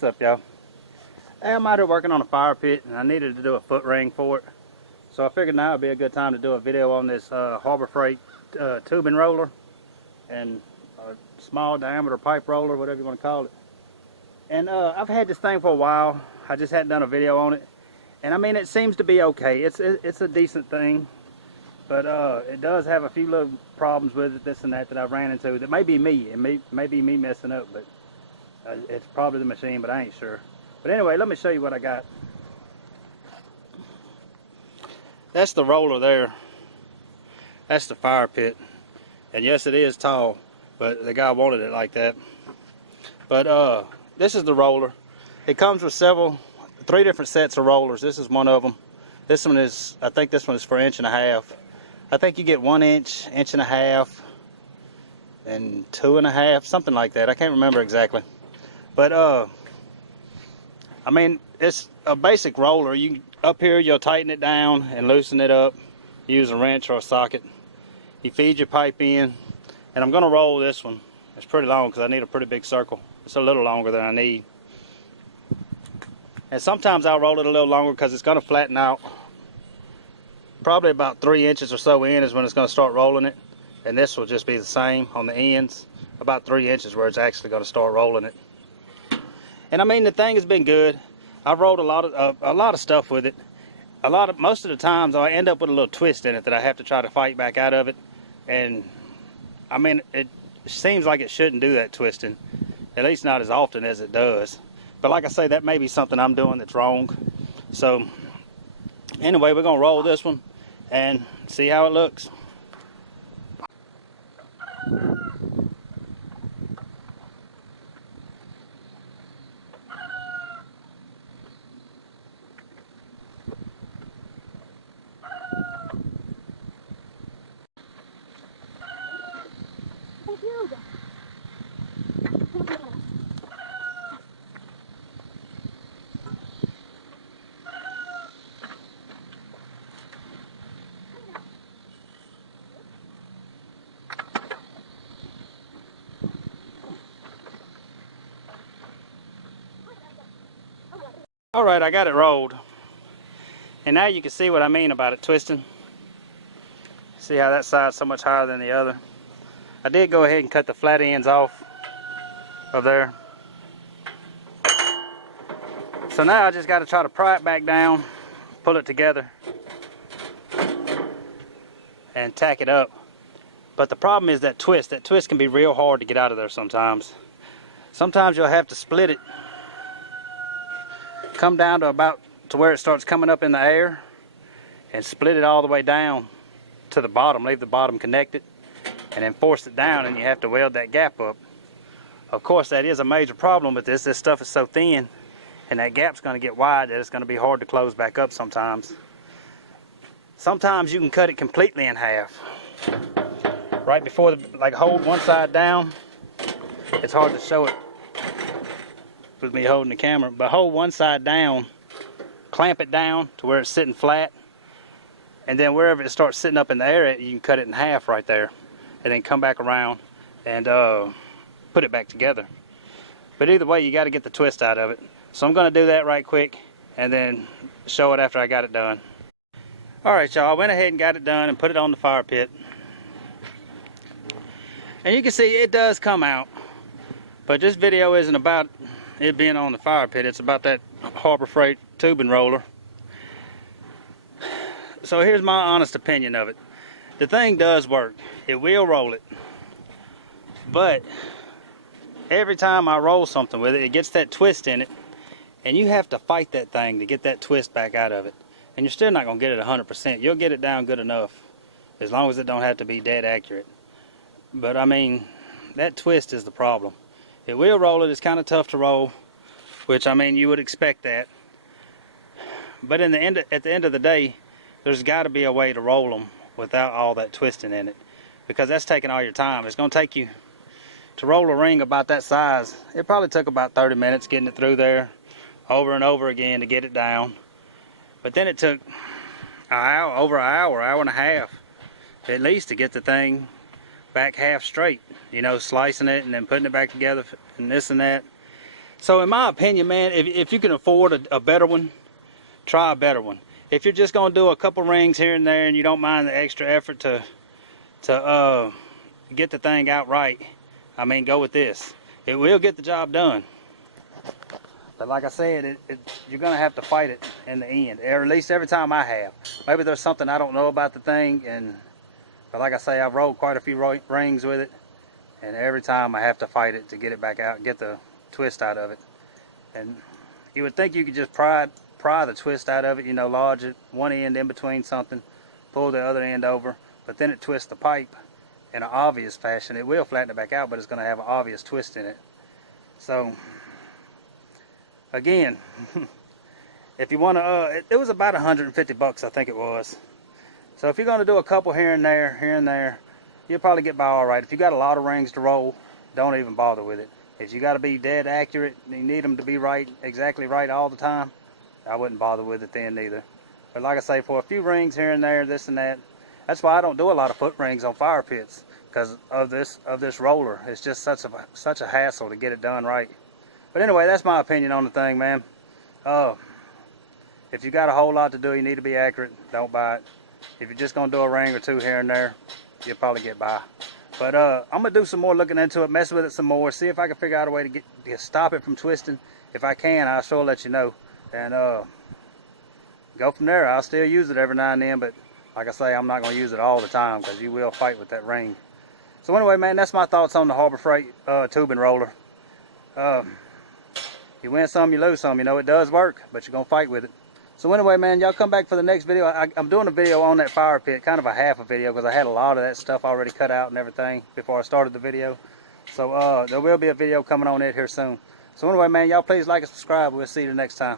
What's up, y'all? Hey, I'm out here working on a fire pit and I needed to do a foot ring for it. So I figured now would be a good time to do a video on this Harbor Freight tubing roller and a small diameter pipe roller, whatever you want to call it. And I've had this thing for a while. I just hadn't done a video on it. And I mean, it seems to be okay. It's a decent thing. But it does have a few little problems with it, this and that I've ran into. That may be me. It may be me messing up, but it's probably the machine, but I ain't sure. But anyway, let me show you what I got. That's the roller there. That's the fire pit. And yes, it is tall, but the guy wanted it like that. But this is the roller. It comes with three different sets of rollers. This is one of them. This one is, I think this one is for 1.5 inches. I think you get 1 inch, 1.5 inches, and 2.5 inches, something like that. I can't remember exactly. But I mean, it's a basic roller. Up here you'll tighten it down and loosen it up. Use a wrench or a socket. You feed your pipe in, and I'm going to roll this one. It's pretty long because I need a pretty big circle. It's a little longer than I need. And sometimes I'll roll it a little longer because it's going to flatten out. Probably about 3 inches or so in is when it's going to start rolling it. And this will just be the same on the ends. About 3 inches where it's actually going to start rolling it. And I mean, the thing has been good. I've rolled a lot of stuff with it. Most of the times I end up with a little twist in it that I have to try to fight back out of it. And I mean, it seems like it shouldn't do that twisting, at least not as often as it does. But like I say, that may be something I'm doing that's wrong. So anyway, we're gonna roll this one and see how it looks. Alright, I got it rolled. And now you can see what I mean about it twisting. See how that side's so much higher than the other. I did go ahead and cut the flat ends off of there. So now I just got to try to pry it back down, pull it together, and tack it up. But the problem is that twist. That twist can be real hard to get out of there sometimes. Sometimes you'll have to split it. Come down to about to where it starts coming up in the air and split it all the way down to the bottom. Leave the bottom connected and then force it down, and you have to weld that gap up. Of course, that is a major problem with this. This stuff is so thin and that gap's going to get wide that it's going to be hard to close back up sometimes. Sometimes you can cut it completely in half. Right before, like, hold one side down. It's hard to show it with me holding the camera, but hold one side down, clamp it down to where it's sitting flat, and then wherever it starts sitting up in the air, you can cut it in half right there, and then come back around and put it back together. But either way, you got to get the twist out of it. So I'm going to do that right quick and then show it after I got it done. Alright, y'all, I went ahead and got it done and put it on the fire pit, and you can see it does come out. But this video isn't about it being on the fire pit, it's about that Harbor Freight tubing roller. So here's my honest opinion of it. The thing does work. It will roll it. But every time I roll something with it, it gets that twist in it, and you have to fight that thing to get that twist back out of it. And you're still not going to get it 100%. You'll get it down good enough, as long as it don't have to be dead accurate. But I mean, that twist is the problem. It will roll it. It's kind of tough to roll, which, I mean, you would expect that. But at the end of the day, there's got to be a way to roll them without all that twisting in it, because that's taking all your time. It's going to take you to roll a ring about that size. It probably took about 30 minutes getting it through there over and over again to get it down. But then it took over an hour, hour and a half at least, to get the thing back half straight, you know, slicing it and then putting it back together and this and that. So in my opinion, man, if you can afford a better one, try a better one. If you're just gonna do a couple rings here and there and you don't mind the extra effort to get the thing out right, I mean, go with this. It will get the job done. But like I said, you're gonna have to fight it in the end, or at least every time I have. Maybe there's something I don't know about the thing, but like I say, I've rolled quite a few rings with it, and every time I have to fight it to get it back out, get the twist out of it. And you would think you could just pry the twist out of it, you know, lodge it one end in between something, pull the other end over, but then it twists the pipe in an obvious fashion. It will flatten it back out, but it's going to have an obvious twist in it. So again, if you want to, it was about 150 bucks, I think it was. So if you're going to do a couple here and there, you'll probably get by all right. If you got a lot of rings to roll, don't even bother with it. If you got to be dead accurate, you need them to be right, exactly right all the time, I wouldn't bother with it then either. But like I say, for a few rings here and there, this and that, that's why I don't do a lot of foot rings on fire pits, because of this roller. It's just such a hassle to get it done right. But anyway, that's my opinion on the thing, man. If you got a whole lot to do, you need to be accurate. Don't buy it. If you're just gonna do a ring or two here and there, you'll probably get by. But I'm gonna do some more looking into it, mess with it some more, see if I can figure out a way to stop it from twisting. If I can, I'll sure let you know, and go from there. I'll still use it every now and then, but like I say, I'm not gonna use it all the time, because you will fight with that ring. So anyway, man, that's my thoughts on the Harbor Freight tubing roller. You win some, you lose some. You know, it does work, but you're gonna fight with it. So anyway, man, y'all come back for the next video. I'm doing a video on that fire pit, kind of a half a video, because I had a lot of that stuff already cut out and everything before I started the video. So there will be a video coming on it here soon. So anyway, man, y'all please like and subscribe. We'll see you the next time.